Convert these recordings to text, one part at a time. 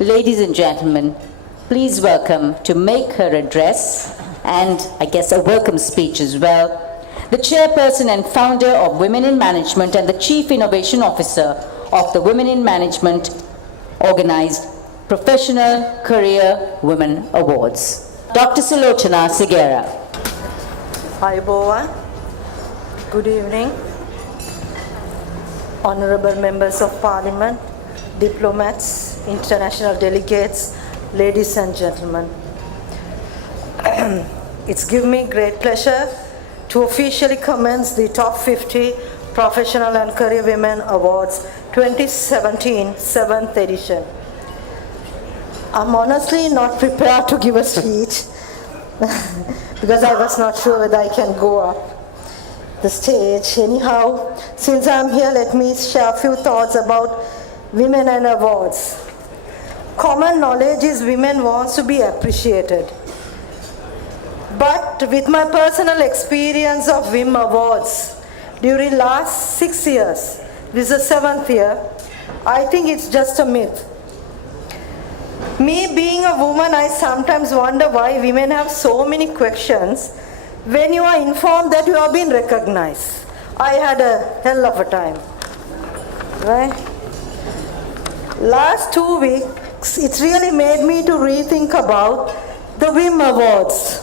Ladies and gentlemen, please welcome to make her address and I guess a welcome speech as well, the Chairperson and founder of Women in Management and the Chief Innovation Officer of the Women in Management organized Professional Career Women Awards, Dr. Sulochana Segera. Hi, Boa. Good evening. Honorable members of Parliament, diplomats, international delegates, ladies and gentlemen. It's given me great pleasure to officially commence the Top 50 Professional and Career Women Awards 2017 7th edition. I'm honestly not prepared to give a speech because I was not sure whether I can go up the stage. Anyhow, since I'm here, let me share a few thoughts about women and awards. Common knowledge is women wants to be appreciated. But with my personal experience of WIM Awards during last 6 years, this is the 7th year, I think it's just a myth. Me being a woman, I sometimes wonder why women have so many questions when you are informed that you have been recognized. I had a hell of a time, right? Last 2 weeks, it's really made me to rethink about the WIM Awards.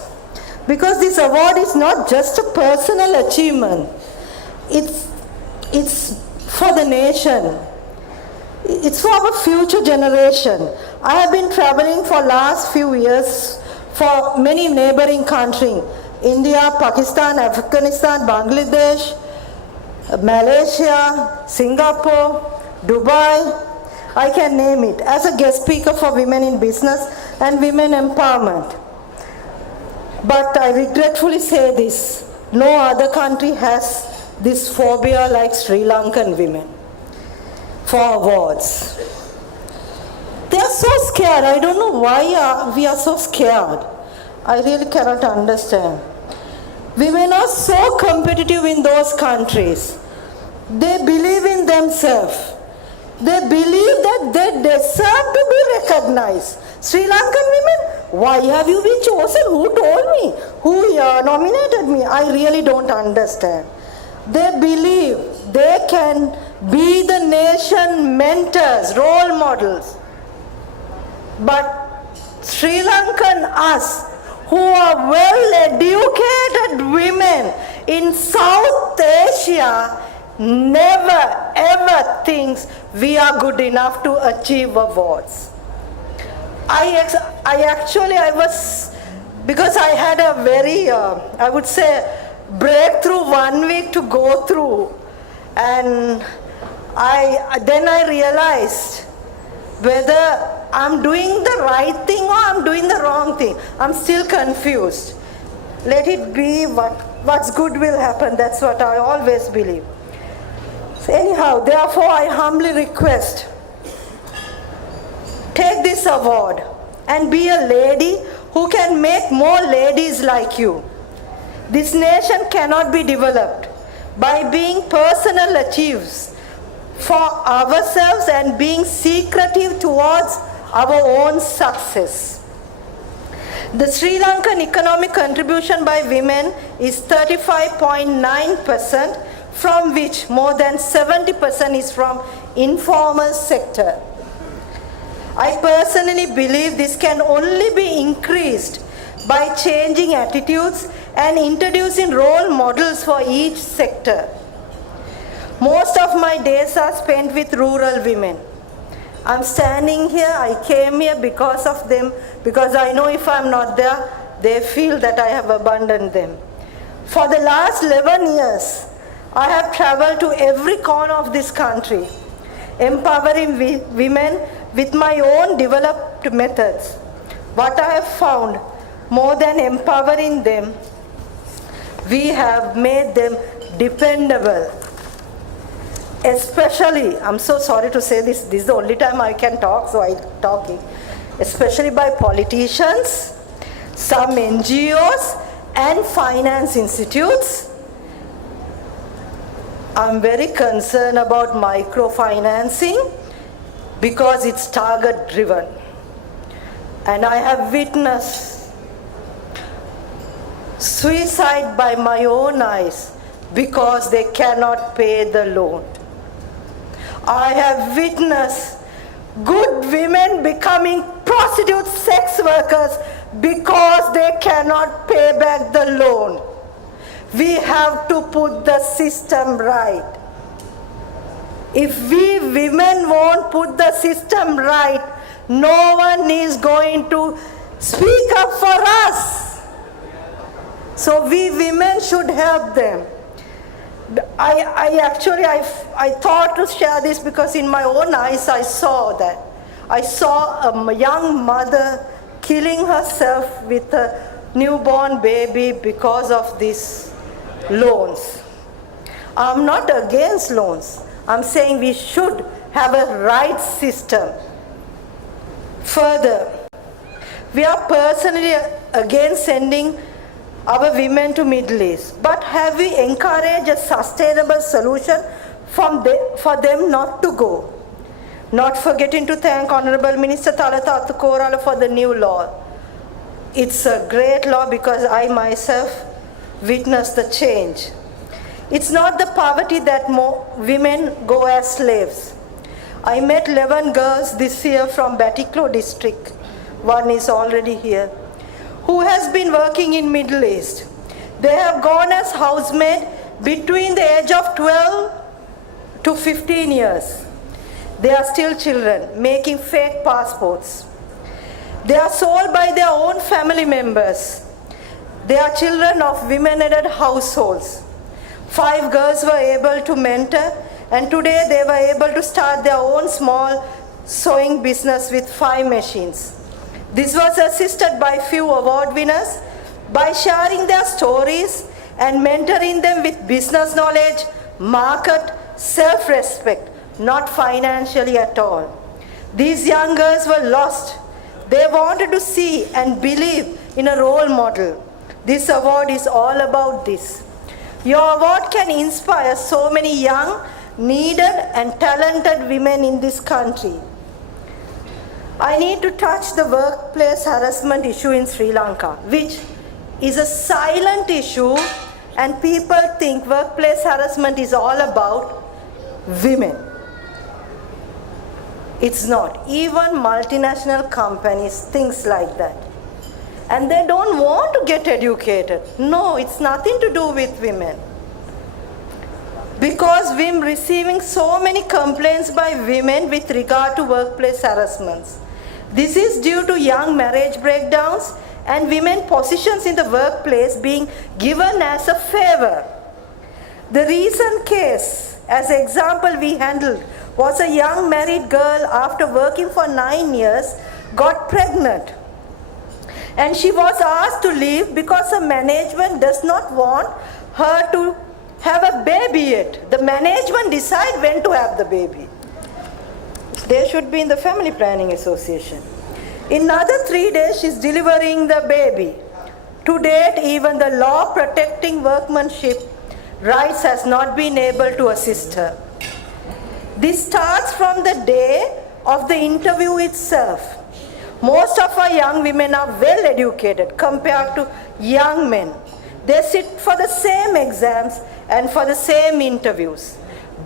Because this award is not just a personal achievement. It's for the nation. It's for our future generation. I have been traveling for last few years for many neighboring countries. India, Pakistan, Afghanistan, Bangladesh, Malaysia, Singapore, Dubai, I can name it, as a guest speaker for women in business and women empowerment. But I regretfully say this, no other country has this phobia like Sri Lankan women for awards. They are so scared. I don't know why we are so scared. I really cannot understand. Women are so competitive in those countries. They believe in themselves. They believe that they deserve to be recognized. Sri Lankan women, why have you been chosen? Who told me? Who nominated me? I really don't understand. They believe they can be the nation mentors, role models. But Sri Lankan us, who are well-educated women in South Asia, never ever thinks we are good enough to achieve awards. Because I had a very, I would say, breakthrough 1 week to go through, and then I realized whether I'm doing the right thing or I'm doing the wrong thing. I'm still confused. Let it be, what's good will happen. That's what I always believe. So anyhow, therefore I humbly request, take this award and be a lady who can make more ladies like you. This nation cannot be developed by being personal achieves for ourselves and being secretive towards our own success. The Sri Lankan economic contribution by women is 35.9%, from which more than 70% is from informal sector. I personally believe this can only be increased by changing attitudes and introducing role models for each sector. Most of my days are spent with rural women. I'm standing here, I came here because of them, because I know if I'm not there, they feel that I have abandoned them. For the last 11 years, I have traveled to every corner of this country, empowering women with my own developed methods. What I have found, more than empowering them, we have made them dependable. Especially, I'm so sorry to say this is the only time I can talk, so I'm talking. Especially by politicians, some NGOs, and finance institutes. I'm very concerned about microfinancing because it's target driven. And I have witnessed suicide by my own eyes because they cannot pay the loan. I have witnessed good women becoming prostitute sex workers because they cannot pay back the loan. We have to put the system right. If we women won't put the system right, no one is going to speak up for us. So we women should help them. I thought to share this because in my own eyes I saw that. I saw a young mother killing herself with a newborn baby because of these loans. I'm not against loans. I'm saying we should have a right system. Further, we are personally against sending our women to Middle East, but have we encouraged a sustainable solution for them not to go? Not forgetting to thank Honorable Minister Thalatha Attukorala for the new law. It's a great law because I myself witnessed the change. It's not the poverty that more women go as slaves. I met 11 girls this year from Batiklo district. One is already here, who has been working in Middle East. They have gone as housemaid between the age of 12 to 15 years. They are still children, making fake passports. They are sold by their own family members. They are children of women-headed households. 5 girls were able to mentor, and today they were able to start their own small sewing business with 5 machines. This was assisted by few award winners. By sharing their stories and mentoring them with business knowledge, market, self-respect, not financially at all. These young girls were lost. They wanted to see and believe in a role model. This award is all about this. Your award can inspire so many young, needed and talented women in this country. I need to touch the workplace harassment issue in Sri Lanka, which is a silent issue, and people think workplace harassment is all about women. It's not. Even multinational companies think like that. And they don't want to get educated. No, it's nothing to do with women. Because we're receiving so many complaints by women with regard to workplace harassments. This is due to young marriage breakdowns and women positions in the workplace being given as a favor. The recent case, as an example we handled, was a young married girl after working for 9 years, got pregnant. And she was asked to leave because the management does not want her to have a baby yet. The management decide when to have the baby. They should be in the Family Planning Association. In another 3 days, she's delivering the baby. To date, even the law protecting workmanship rights has not been able to assist her. This starts from the day of the interview itself. Most of our young women are well educated compared to young men. They sit for the same exams and for the same interviews.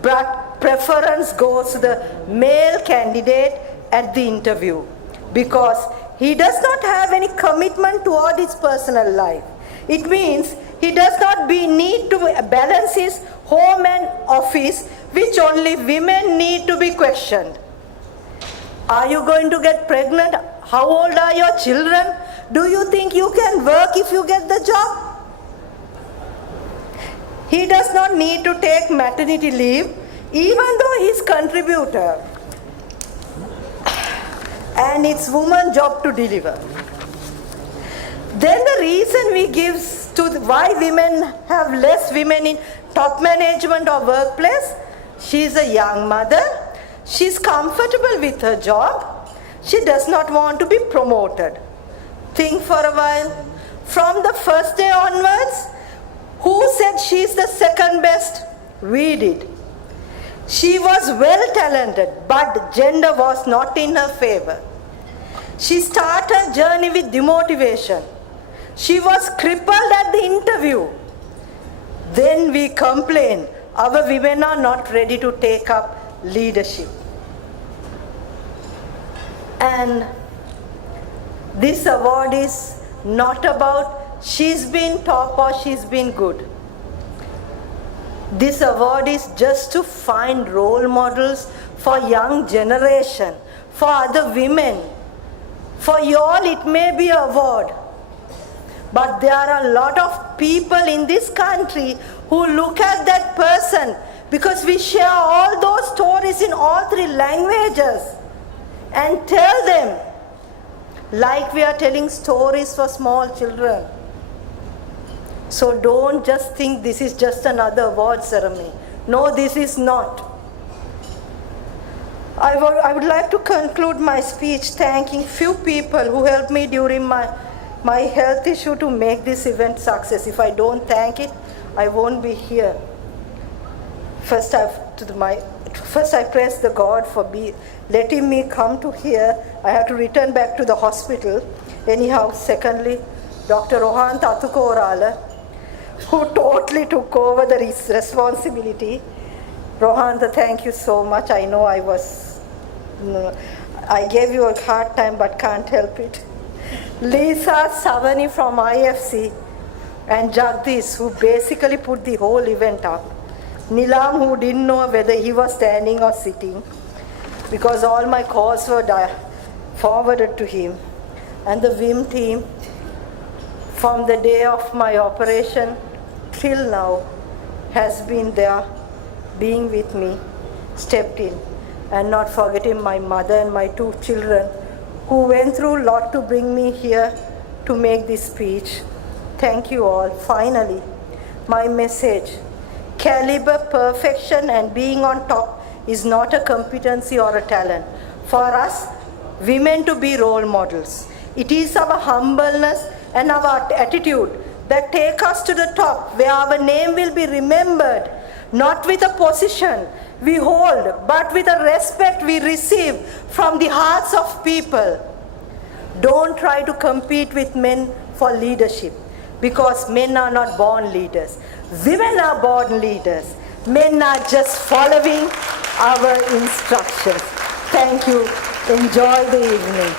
But preference goes to the male candidate at the interview because he does not have any commitment toward his personal life. It means he does not need to balance his home and office, which only women need to be questioned. Are you going to get pregnant? How old are your children? Do you think you can work if you get the job? He does not need to take maternity leave, even though he's contributor. And it's woman's job to deliver. Then the reason we give to why women have less women in top management or workplace, she's a young mother, she's comfortable with her job, she does not want to be promoted. Think for a while. From the first day onwards, who said she's the second best? We did. She was well talented, but gender was not in her favor. She started her journey with demotivation. She was crippled at the interview. Then we complain, our women are not ready to take up leadership. And this award is not about she's been top or she's been good. This award is just to find role models for young generation, for other women. For you all it may be an award, but there are a lot of people in this country who look at that person, because we share all those stories in all 3 languages and tell them like we are telling stories for small children. So don't just think this is just another award ceremony. No, this is not. I would like to conclude my speech thanking few people who helped me during my health issue to make this event success. If I don't thank it, I won't be here. First I praise the God for letting me come to here. I have to return back to the hospital. Anyhow, secondly, Dr. Rohan Tatukorala, who totally took over the responsibility. Rohan, thank you so much. I know I gave you a hard time, but can't help it. Lisa Savani from IFC, and Jagdish, who basically put the whole event up. Nilam, who didn't know whether he was standing or sitting, because all my calls were forwarded to him. And the WIM team, from the day of my operation till now, has been there, being with me, stepped in. And not forgetting my mother and my 2 children, who went through a lot to bring me here to make this speech. Thank you all. Finally, my message: caliber, perfection, and being on top is not a competency or a talent. For us, women, to be role models. It is our humbleness and our attitude that take us to the top, where our name will be remembered, not with a position we hold, but with a respect we receive from the hearts of people. Don't try to compete with men for leadership, because men are not born leaders. Women are born leaders. Men are just following our instructions. Thank you. Enjoy the evening.